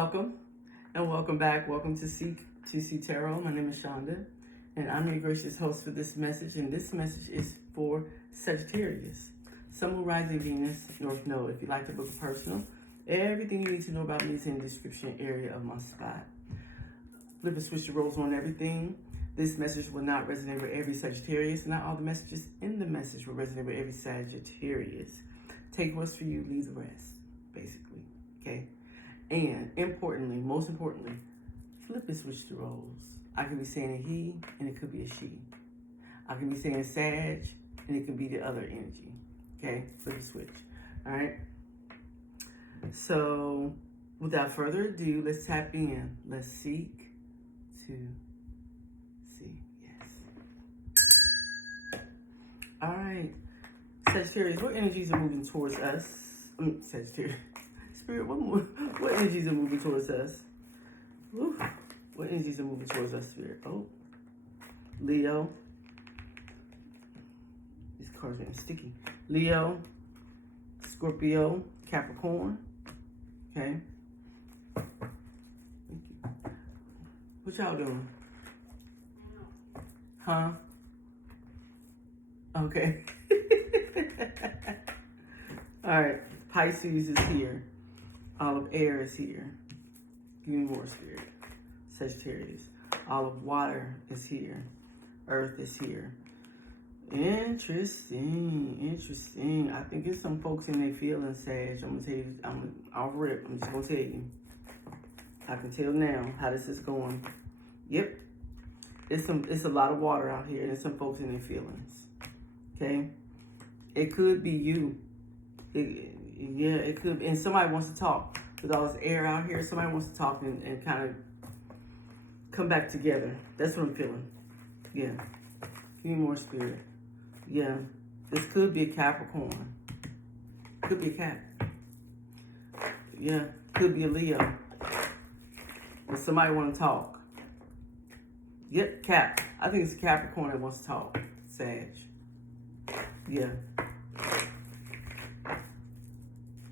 Welcome and welcome back. Welcome to C Tarot. My name is Shonda and I'm your gracious host for this message. And this message is for Sagittarius, Sun, Moon, Rising, Venus, North Node. If you'd like to book a personal, everything you need to know about me is in the description area of my spot. Flip and switch the roles on everything. This message will not resonate with every Sagittarius. Not all the messages in the message will resonate with every Sagittarius. Take what's for you, leave the rest, basically. Okay? And importantly, most importantly, flip and switch the roles. I can be saying a he and it could be a she. I can be saying Sag and it could be the other energy. Okay? Flip and switch. Alright? So, without further ado, let's tap in. Let's seek to see. Yes. Alright. Sagittarius, what energies are moving towards us? Sagittarius. Spirit, what energies are moving towards us? Woo. What energies are moving towards us, Spirit? Oh, Leo. These cards are getting sticky. Leo, Scorpio, Capricorn. Okay. Thank you. What y'all doing? Huh? Okay. All right. Pisces is here. All of air is here. Give me more, Spirit. Sagittarius. All of water is here. Earth is here. Interesting. I think it's some folks in their feelings, Sag. I'm gonna tell you. I'll rip. I'm just gonna tell you. I can tell now how this is going. Yep. It's a lot of water out here, and there's some folks in their feelings. Okay. It could be you. Yeah, it could be. And somebody wants to talk. With all this air out here, somebody wants to talk and kind of come back together. That's what I'm feeling. Yeah. Give me more, Spirit. Yeah. This could be a Capricorn. Could be a Cap. Yeah. Could be a Leo. But somebody want to talk. Yep, Cap. I think it's a Capricorn that wants to talk. Sag. Yeah.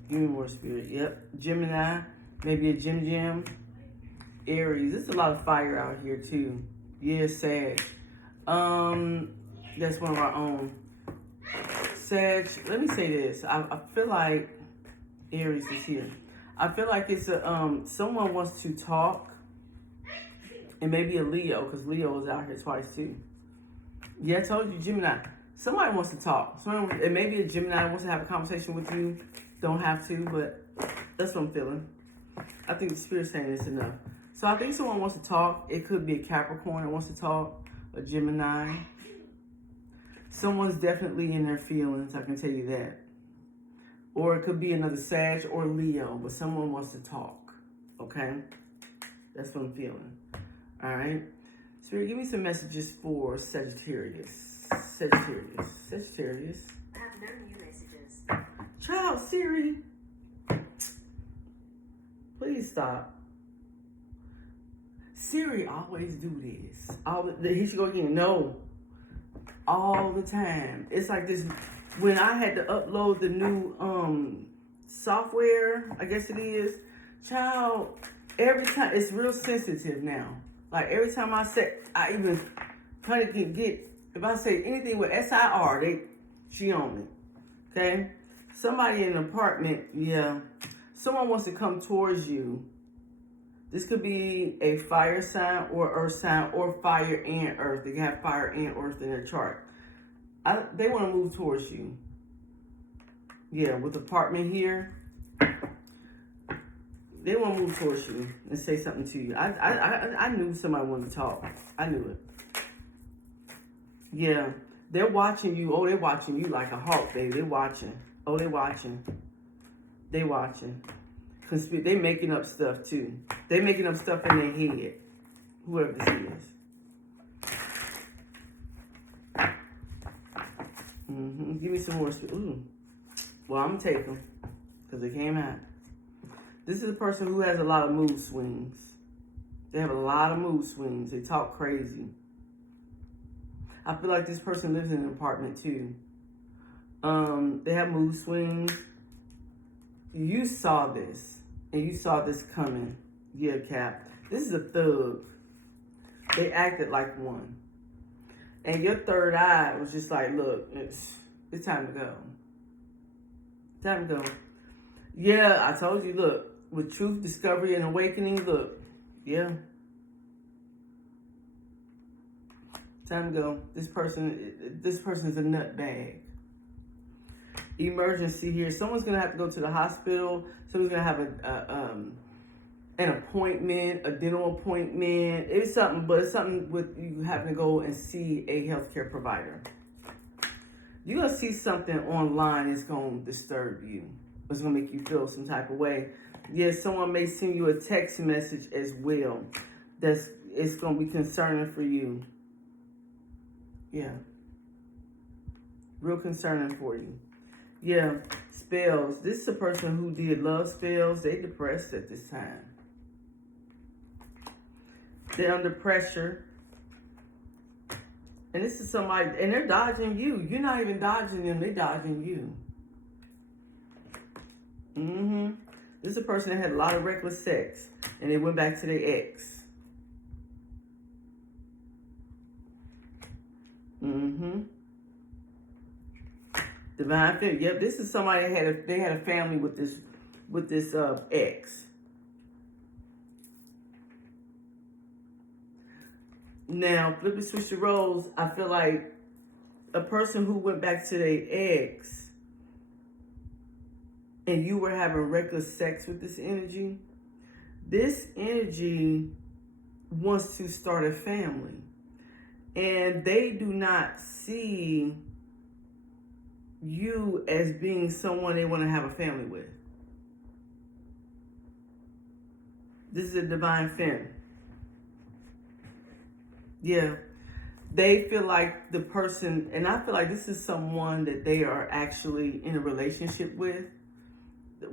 Give me more, Spirit. Yep. Gemini. Maybe a Gem. Aries. There's a lot of fire out here, too. Yeah, Sag. That's one of our own. Sag, let me say this. I feel like Aries is here. I feel like it's someone wants to talk. And maybe a Leo, because Leo is out here twice, too. Yeah, I told you, Gemini. Somebody wants to talk. And maybe a Gemini wants to have a conversation with you. Don't have to, but that's what I'm feeling. I think the Spirit's saying it's enough. So I think someone wants to talk. It could be a Capricorn that wants to talk, a Gemini. Someone's definitely in their feelings, I can tell you that. Or it could be another Sag or Leo, but someone wants to talk, okay? That's what I'm feeling, all right? Spirit, give me some messages for Sagittarius. Sagittarius. I have no new messages. Child, Siri. Please stop. Siri always do this. He should go again. No. All the time. It's like this. When I had to upload the new software, I guess it is. Child, every time, it's real sensitive now. Like every time I even kind of can get, if I say anything with SIR, she on me. Okay? Somebody in an apartment, yeah. Someone wants to come towards you. This could be a fire sign or earth sign or fire and earth. They have fire and earth in their chart. They want to move towards you. Yeah, with apartment here. They want to move towards you and say something to you. I knew somebody wanted to talk. I knew it. Yeah. They're watching you. Oh, they're watching you like a hawk, baby. They're watching. Oh, they watching. They watching. They making up stuff, too. They making up stuff in their head. Whoever this is. Give me some more. Ooh. Well, I'm going to take them. Because they came out. This is a person who has a lot of mood swings. They have a lot of mood swings. They talk crazy. I feel like this person lives in an apartment, too. They have mood swings. You saw this, and you saw this coming. Yeah, Cap. This is a thug. They acted like one. And your third eye was just like, look, it's time to go. Time to go. Yeah, I told you, look, with truth, discovery, and awakening, look, yeah. Time to go. This person is a nut bag. Emergency here. Someone's gonna have to go to the hospital. Someone's gonna have an appointment, a dental appointment. It's something with you having to go and see a healthcare provider. You're gonna see something online that's gonna disturb you. It's gonna make you feel some type of way. Yes, someone may send you a text message as well. It's gonna be concerning for you. Yeah. Real concerning for you. Yeah. Spells. This is a person who did love spells. They depressed at this time. They're under pressure. And this is somebody, and they're dodging you. You're not even dodging them. They're dodging you. This is a person that had a lot of reckless sex. And they went back to their ex. Divine family. Yep, this is somebody that had a family with this ex. Now, flip and switch the roles. I feel like a person who went back to their ex and you were having reckless sex with this energy wants to start a family. And they do not see you as being someone they want to have a family with. This is a divine femme. Yeah. They feel like the person, and I feel like this is someone that they are actually in a relationship with.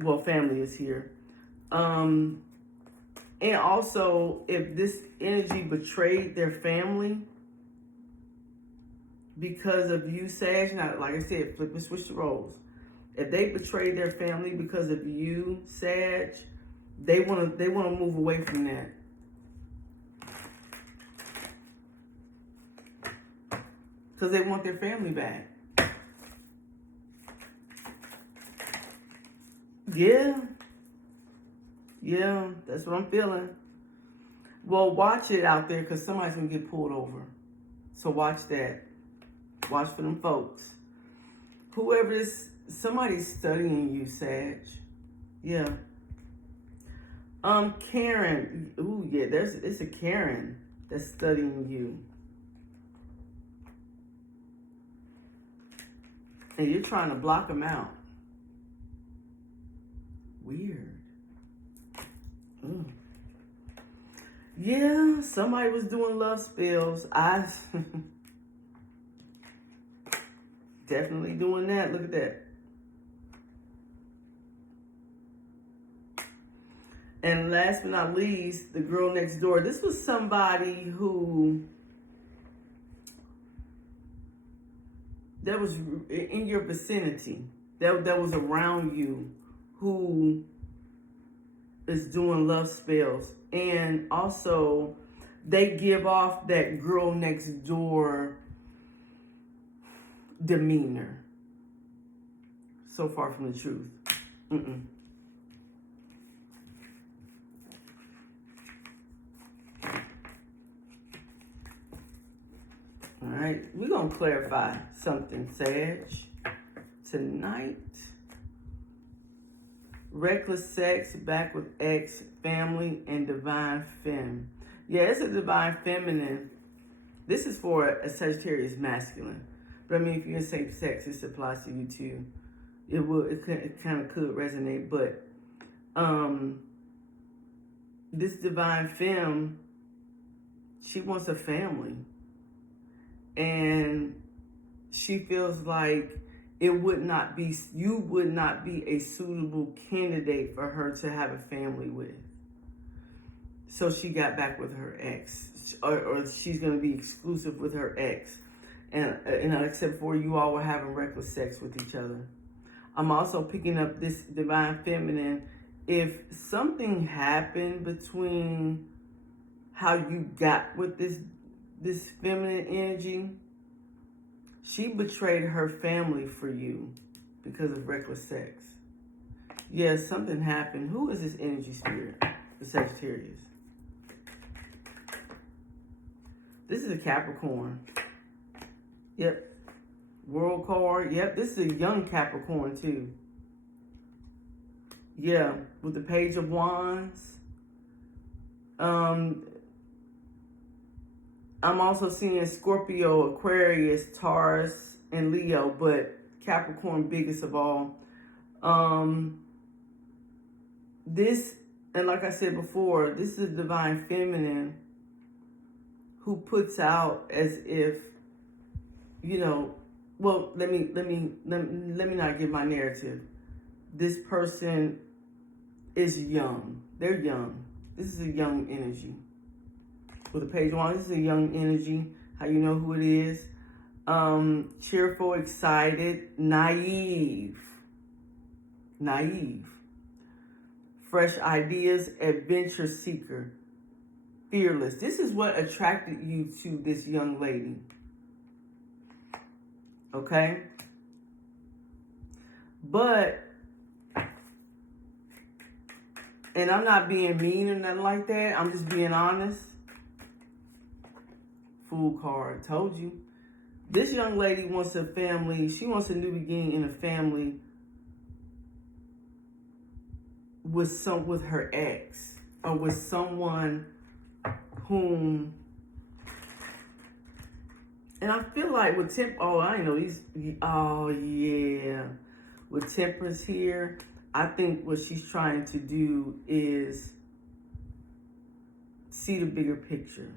Well, family is here. And also, if this energy betrayed their family because of you, Sag, now, like I said, flip and switch the roles. If they betrayed their family because of you, Sag, they want to move away from that. Because they want their family back. Yeah. Yeah, that's what I'm feeling. Well, watch it out there because somebody's going to get pulled over. So watch that. Watch for them folks. Whoever is, somebody's studying you, Sag. Yeah. Karen. Ooh, yeah, it's a Karen that's studying you. And you're trying to block them out. Weird. Ugh. Yeah, somebody was doing love spells. I definitely doing that. Look at that. And last but not least, the girl next door. This was somebody who that was in your vicinity, that was around you, who is doing love spells. And also, they give off that girl next door demeanor. So far from the truth. All right, we're going to clarify something, Sag. Tonight, reckless sex, back with ex, family, and divine femme. Yeah, it's a divine feminine. This is for a Sagittarius masculine. But I mean, if you're in same sex, this applies to you too. It kind of could resonate. But this divine femme, she wants a family. And she feels like you would not be a suitable candidate for her to have a family with. So she got back with her ex, or she's going to be exclusive with her ex. And except for you all were having reckless sex with each other. I'm also picking up this divine feminine if something happened between how you got with this feminine energy, she betrayed her family for you because of reckless sex. Yes, something happened. Who is this energy spirit? The Sagittarius. This is a Capricorn. Yep. World card. Yep, this is a young Capricorn too. Yeah, with the Page of Wands. I'm also seeing Scorpio, Aquarius, Taurus, and Leo, but Capricorn biggest of all. This, and like I said before, this is a divine feminine who puts out as if, you know, well, let me not give my narrative. This person is young. They're young. This is a young energy. With the Page of Wands, this is a young energy. How you know who it is? Cheerful, excited, naive. Fresh ideas, adventure seeker, fearless. This is what attracted you to this young lady. Okay? But, and I'm not being mean or nothing like that. I'm just being honest. Fool card. Told you. This young lady wants a family. She wants a new beginning in a family with her ex, or with someone whom, and I feel like with with Temperance here, I think what she's trying to do is see the bigger picture.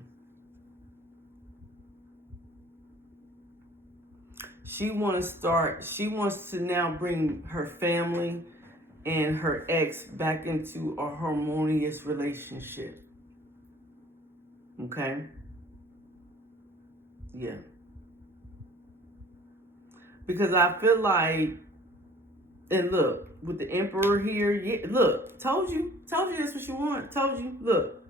She wants to now bring her family and her ex back into a harmonious relationship. Okay? Yeah. Because I feel like, and look, with the Emperor here, yeah, look, told you that's what you want. Told you, look.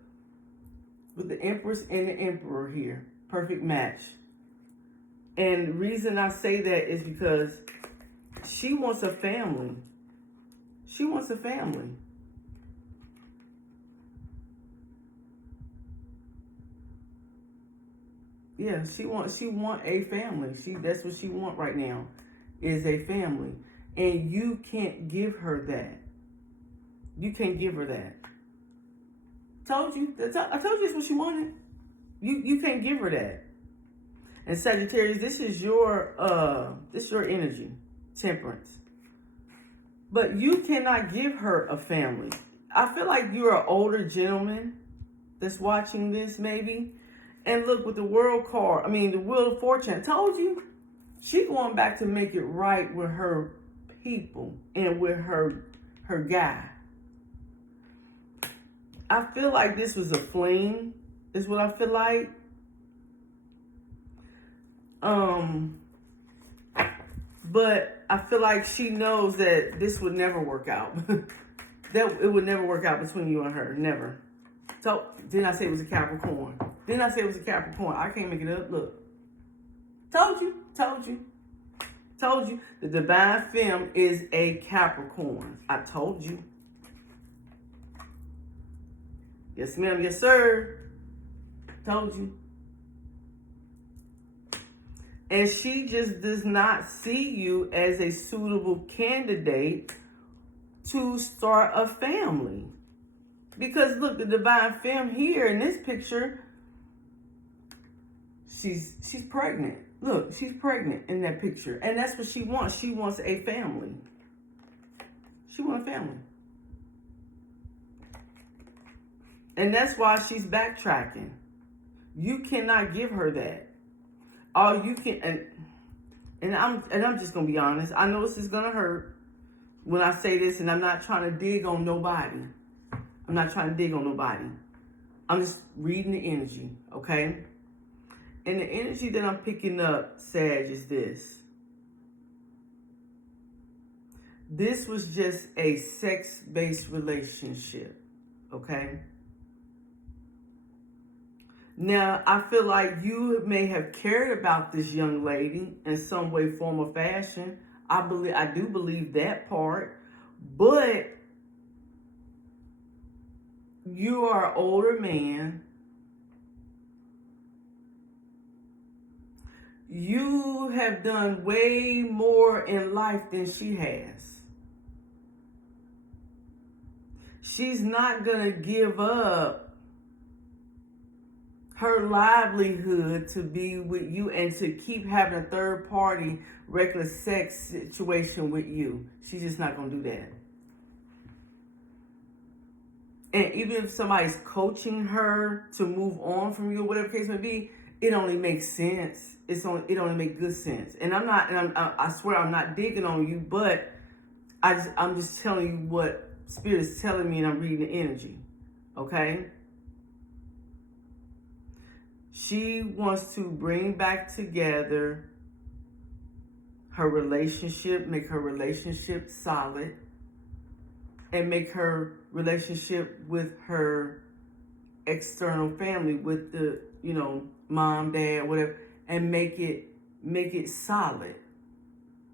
With the Empress and the Emperor here, perfect match. And the reason I say that is because she wants a family. She wants a family. Yeah, she want a family. That's what she want right now, is a family. And you can't give her that. You can't give her that. Told you. I told you that's what she wanted. You can't give her that. And Sagittarius, this is your energy, Temperance. But you cannot give her a family. I feel like you're an older gentleman that's watching this, maybe. And look, with the World card, the Wheel of Fortune, I told you, she going back to make it right with her people and with her guy. I feel like this was a fling, is what I feel like. But I feel like she knows that this would never work out. That it would never work out between you and her. Never. So, didn't I say it was a Capricorn? I can't make it up. Look. Told you. The divine femme is a Capricorn. I told you. Yes, ma'am. Yes, sir. Told you. And she just does not see you as a suitable candidate to start a family. Because look, the divine femme here in this picture, she's pregnant. Look, she's pregnant in that picture. And that's what she wants. She wants a family. She wants a family. And that's why she's backtracking. You cannot give her that. All you can, and I'm just gonna be honest. I know this is gonna hurt when I say this, and I'm not trying to dig on nobody. I'm just reading the energy, okay? And the energy that I'm picking up, Sag, is this. This was just a sex-based relationship, okay? Now, I feel like you may have cared about this young lady in some way, form, or fashion. I do believe that part, but you are an older man. You have done way more in life than she has. She's not gonna give up her livelihood to be with you and to keep having a third party reckless sex situation with you. She's just not gonna do that. And even if somebody's coaching her to move on from you or whatever the case may be, it only makes sense. It only makes good sense. And I swear I'm not digging on you, but I'm just telling you what Spirit is telling me, and I'm reading the energy. Okay? She wants to bring back together her relationship, make her relationship solid, and make her relationship with her external family, with the, mom, dad, whatever, and make it solid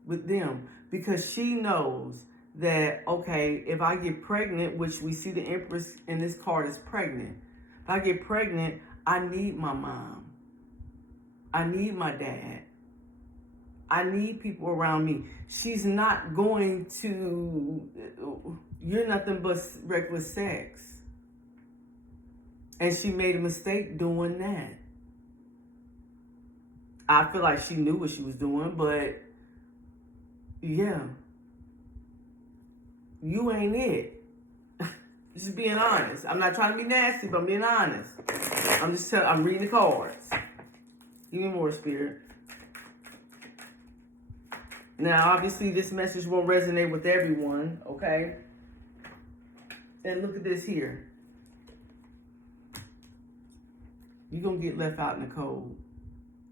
with them. Because she knows that, okay, if I get pregnant, which we see the Empress in this card is pregnant. If I get pregnant, I need my mom. I need my dad. I need people around me. She's not going to, you're nothing but reckless sex. And she made a mistake doing that. I feel like she knew what she was doing, but yeah. You ain't it. Just being honest. I'm not trying to be nasty, but I'm being honest. I'm reading the cards. Give me more, Spirit. Now, obviously, this message won't resonate with everyone, okay? And look at this here. You're going to get left out in the cold.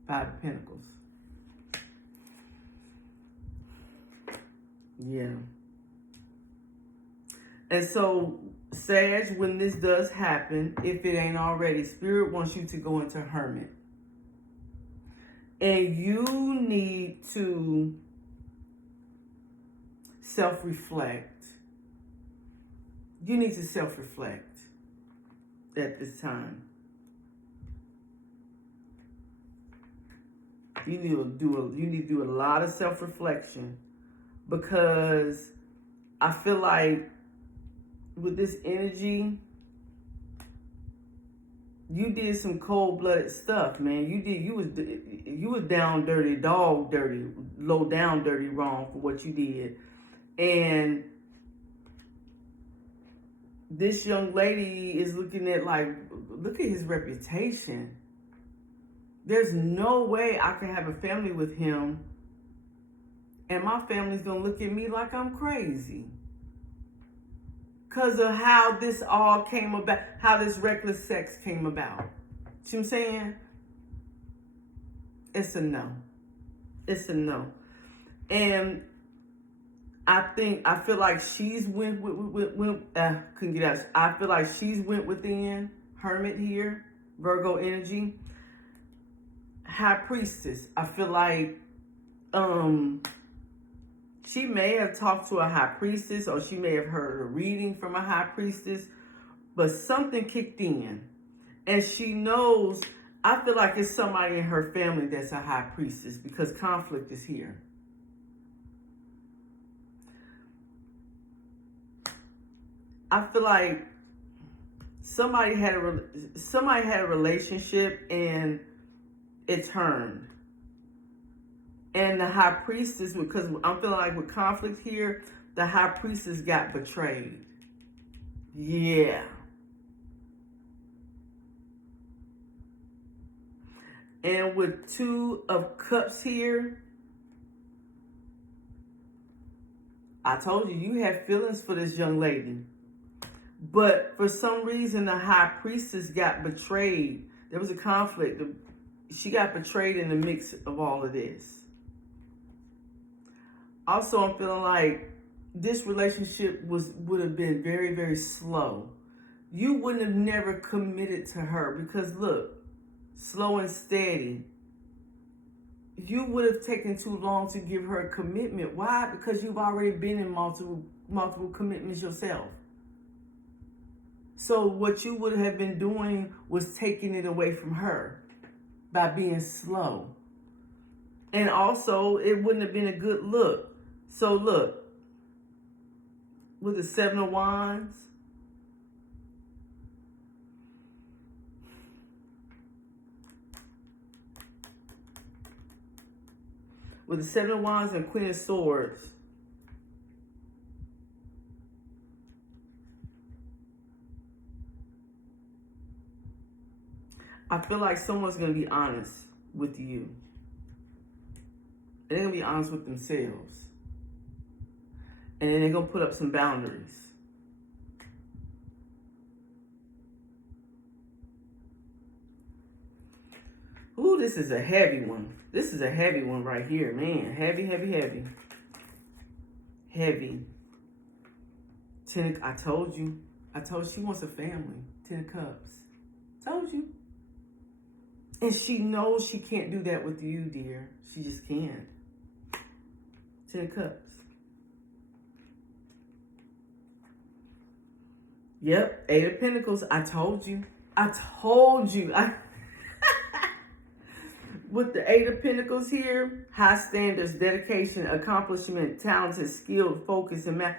5 of Pentacles. Yeah. And so, Sag, when this does happen, if it ain't already, Spirit wants you to go into Hermit. And you need to self-reflect. You need to self-reflect at this time. You need to do a lot of self-reflection, because I feel like with this energy, you did some cold-blooded stuff, man. You was down dirty, dog dirty, low down dirty wrong for what you did. And this young lady is looking at look at his reputation. There's no way I can have a family with him and my family's gonna look at me like I'm crazy. Because of how this all came about, how this reckless sex came about. See what I'm saying? It's a no. It's a no. And I feel like she's couldn't get out. I feel like she's went within Hermit here, Virgo energy. High Priestess. I feel like she may have talked to a High Priestess, or she may have heard a reading from a High Priestess, but something kicked in. And she knows, I feel like it's somebody in her family that's a High Priestess, because conflict is here. I feel like somebody had a relationship and it turned. And the High Priestess, because I'm feeling like with conflict here, the High Priestess got betrayed. Yeah. And with 2 of Cups here, I told you, you have feelings for this young lady. But for some reason, the High Priestess got betrayed. There was a conflict. She got betrayed in the mix of all of this. Also, I'm feeling like this relationship would have been very, very slow. You wouldn't have never committed to her because look, slow and steady. You would have taken too long to give her a commitment. Why? Because you've already been in multiple commitments yourself. So what you would have been doing was taking it away from her by being slow. And also, it wouldn't have been a good look. So look, with the Seven of Wands, with the Seven of Wands and Queen of Swords, I feel like someone's going to be honest with you. They're going to be honest with themselves. And then they're going to put up some boundaries. Ooh, this is a heavy one. This is a heavy one right here, man. Heavy, heavy, heavy. Heavy. I told you. I told you she wants a family. 10 of Cups. Told you. And she knows she can't do that with you, dear. She just can't. 10 of Cups. Yep, 8 of Pentacles. I told you. I told you. With the 8 of Pentacles here, high standards, dedication, accomplishment, talented, skilled, focus, and math.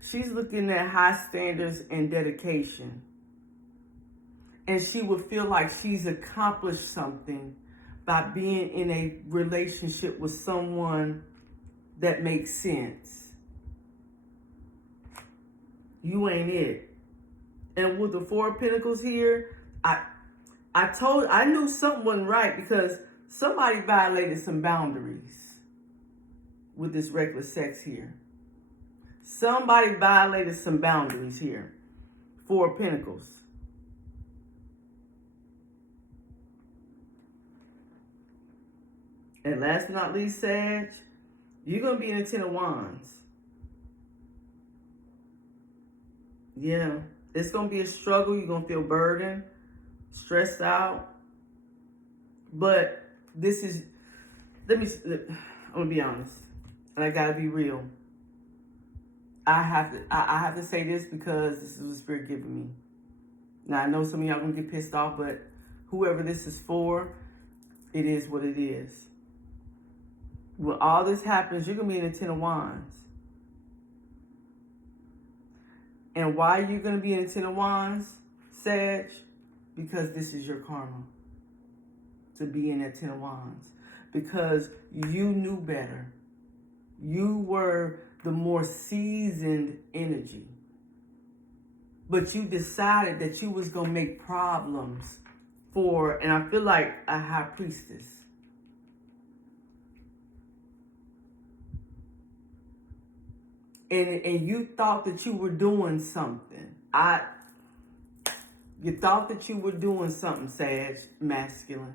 She's looking at high standards and dedication. And she would feel like she's accomplished something by being in a relationship with someone that makes sense. You ain't it. And with the 4 of Pentacles here, I knew something wasn't right because somebody violated some boundaries with this reckless sex here. Somebody violated some boundaries here. 4 of Pentacles. And last but not least, Sag, you're going to be in the 10 of Wands. Yeah. It's going to be a struggle. You're going to feel burdened, stressed out. But this is, I'm going to be honest. And I got to be real. I have to say this because this is what the Spirit giving me. Now, I know some of y'all going to get pissed off, but whoever this is for, it is what it is. When all this happens, you're going to be in the 10 of Wands. And why are you going to be in the 10 of Wands, Sag? Because this is your karma. To be in that 10 of Wands. Because you knew better. You were the more seasoned energy. But you decided that you was going to make problems for, and I feel like a high priestess. And you thought that you were doing something. You thought that you were doing something, Sag, masculine.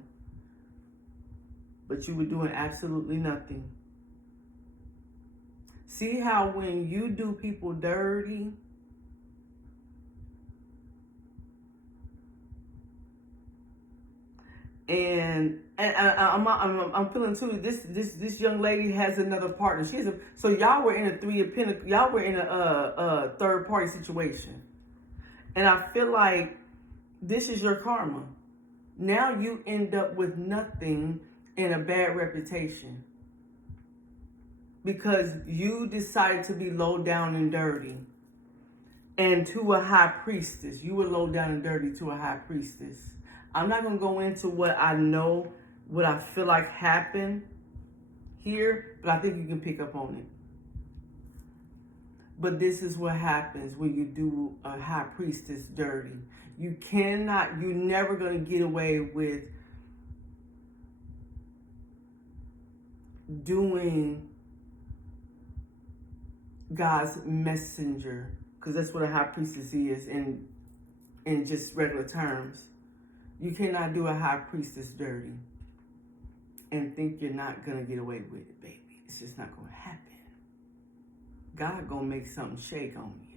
But you were doing absolutely nothing. See how when you do people dirty, and I'm feeling too. This young lady has another partner. So y'all were in a 3 of Pentacles. Y'all were in a third party situation, and I feel like this is your karma. Now you end up with nothing and a bad reputation because you decided to be low down and dirty, and to a high priestess. You were low down and dirty to a high priestess. I'm not going to go into what I know, what I feel like happened here, but I think you can pick up on it. But this is what happens when you do a high priestess dirty. You're never going to get away with doing God's messenger, because that's what a high priestess is in just regular terms. You cannot do a high priestess dirty. and think you're not going to get away with it, baby. It's just not going to happen. God going to make something shake on you.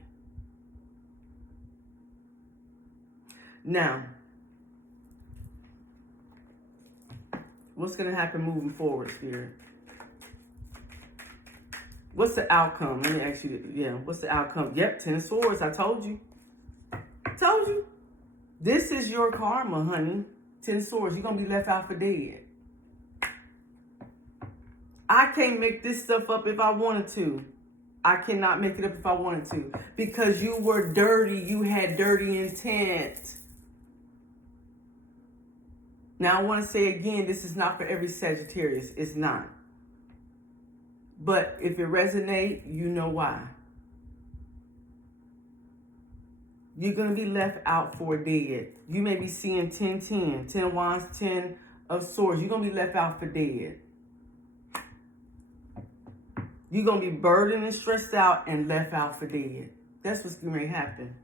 Now, what's going to happen moving forward, Spirit? What's the outcome? Let me ask you, what's the outcome? Yep, 10 of Swords. I told you. Told you. This is your karma, honey. 10 of Swords. You're going to be left out for dead. I can't make this stuff up if I wanted to. I cannot make it up if I wanted to. Because you were dirty. You had dirty intent. Now, I want to say again, this is not for every Sagittarius. It's not. But if it resonates, you know why. You're going to be left out for dead. You may be seeing 10-10, 10 of Wands, 10 of Swords. You're going to be left out for dead. You're going to be burdened and stressed out and left out for dead. That's what's going to happen.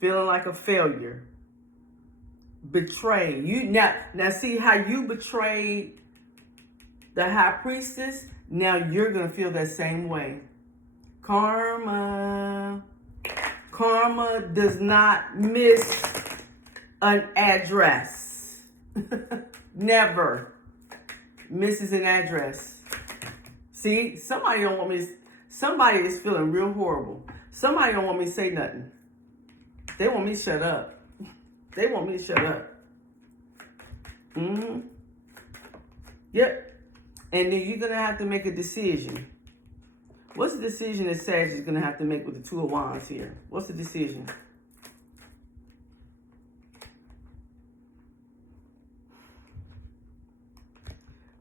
Feeling like a failure. Betray. You now see how you betrayed the High Priestess? Now you're going to feel that same way. Karma. Karma does not miss an address. Never misses an address. See, somebody don't want me. Somebody is feeling real horrible. Somebody don't want me to say nothing. They want me to shut up. They want me to shut up. Yep. And then you're going to have to make a decision. What's the decision that Sag is going to have to make with the Two of Wands here? What's the decision?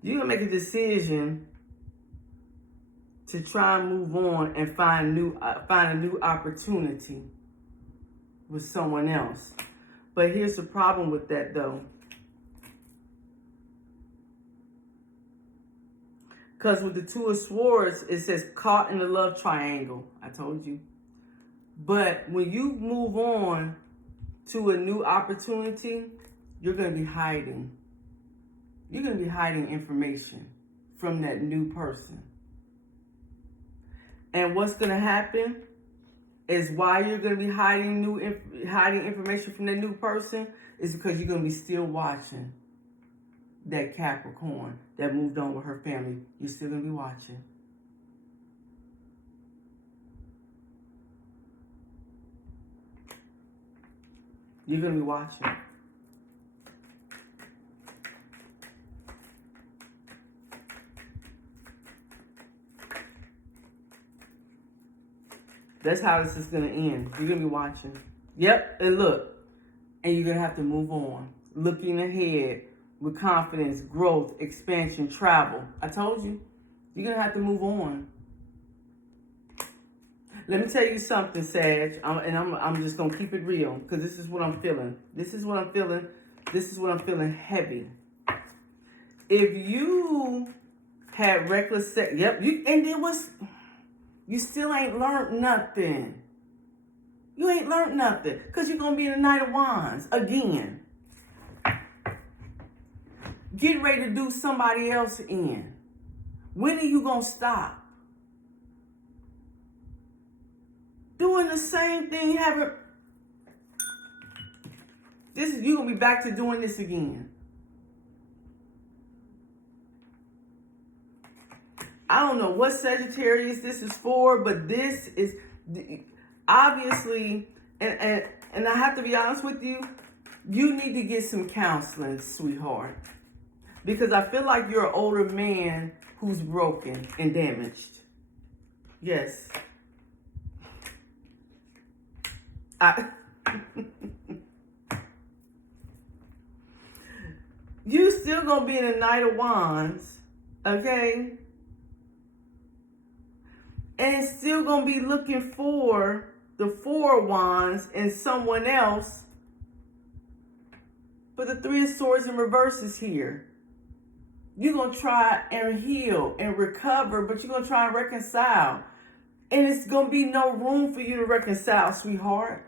You're going to make a decision to try and move on and find a new opportunity with someone else. But here's the problem with that, though. Because with the Two of Swords, it says caught in the love triangle. I told you. But when you move on to a new opportunity, you're going to be hiding. You're going to be hiding information from that new person. And what's going to happen is why you're going to be hiding information from that new person is because you're going to be still watching that Capricorn that moved on with her family. You're still going to be watching. You're going to be watching. That's how this is going to end. You're going to be watching. Yep, and look. And you're going to have to move on. Looking ahead with confidence, growth, expansion, travel. I told you. You're going to have to move on. Let me tell you something, Sag. I'm just going to keep it real. Because this is what I'm feeling. This is what I'm feeling. This is what I'm feeling heavy. If you had reckless sex. Yep. You still ain't learned nothing. You ain't learned nothing. Because you're going to be in the Knight of Wands again. Get ready to do somebody else in. When are you going to stop? Doing the same thing. You're going to be back to doing this again. I don't know what Sagittarius this is for, but this is obviously, and I have to be honest with you, you need to get some counseling, sweetheart. Because I feel like you're an older man who's broken and damaged. Yes. You still gonna be in the Knight of Wands, okay? And still gonna be looking for the Four of Wands and someone else. But the Three of Swords in reverse is here. You're going to try and heal and recover, but you're going to try and reconcile. And it's going to be no room for you to reconcile, sweetheart.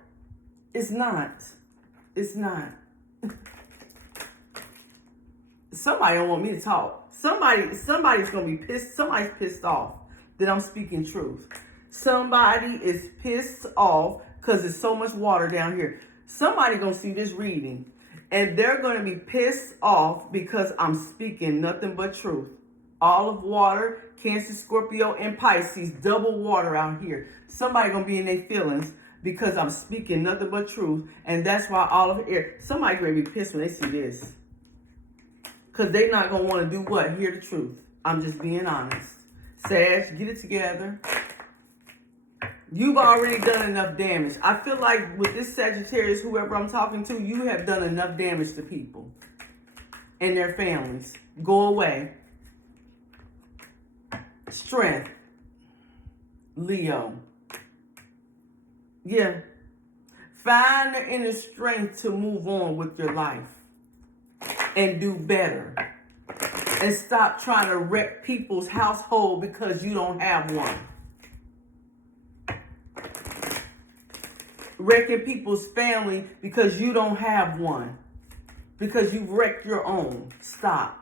It's not. It's not. Somebody don't want me to talk. Somebody's gonna be pissed. Somebody's pissed off that I'm speaking truth. Somebody is pissed off because there's so much water down here. Somebody gonna see this reading and they're gonna be pissed off because I'm speaking nothing but truth. All of water, Cancer, Scorpio, and Pisces, double water out here. Somebody gonna be in their feelings because I'm speaking nothing but truth, and that's why all of air. Somebody gonna be pissed when they see this. Because they're not going to want to do what? Hear the truth. I'm just being honest. Sag, get it together. You've already done enough damage. I feel like with this Sagittarius, whoever I'm talking to, you have done enough damage to people and their families. Go away. Strength. Leo. Yeah. Find the inner strength to move on with your life. And do better. And stop trying to wreck people's household because you don't have one. Wrecking people's family because you don't have one. Because you've wrecked your own. Stop.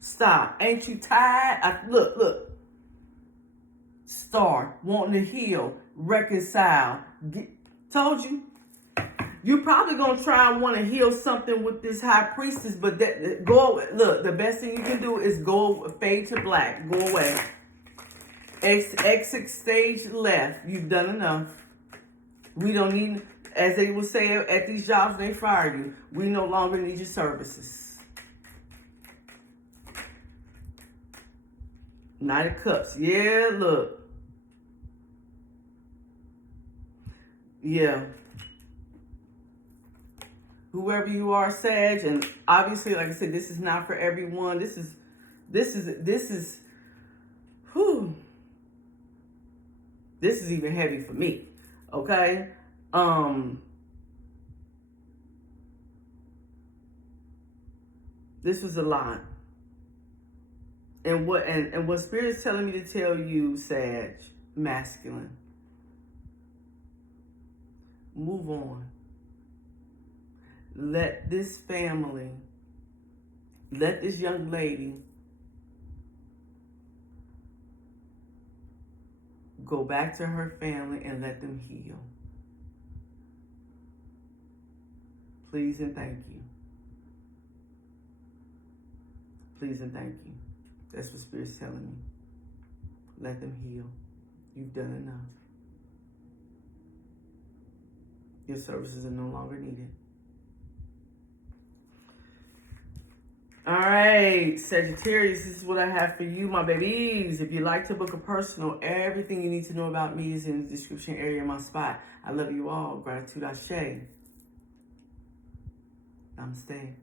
Stop. Ain't you tired? Look. Star. Wanting to heal. Reconcile. Told you. You're probably going to try and want to heal something with this high priestess, but look, the best thing you can do is fade to black. Go away. Exit stage left. You've done enough. We don't need, as they will say at these jobs when they fire you, we no longer need your services. Knight of Cups. Yeah, look. Yeah. Whoever you are, Sag, and obviously, like I said, this is not for everyone. This is, whew. This is even heavy for me, okay? This was a lot. And what Spirit's telling me to tell you, Sag, masculine, move on. Let this family, let this young lady go back to her family and let them heal. Please and thank you. Please and thank you. That's what Spirit's telling me. Let them heal. You've done enough. Your services are no longer needed. All right, Sagittarius, this is what I have for you, my babies. If you'd like to book a personal, everything you need to know about me is in the description area of my spot. I love you all. Gratitude, Ashe. Namaste.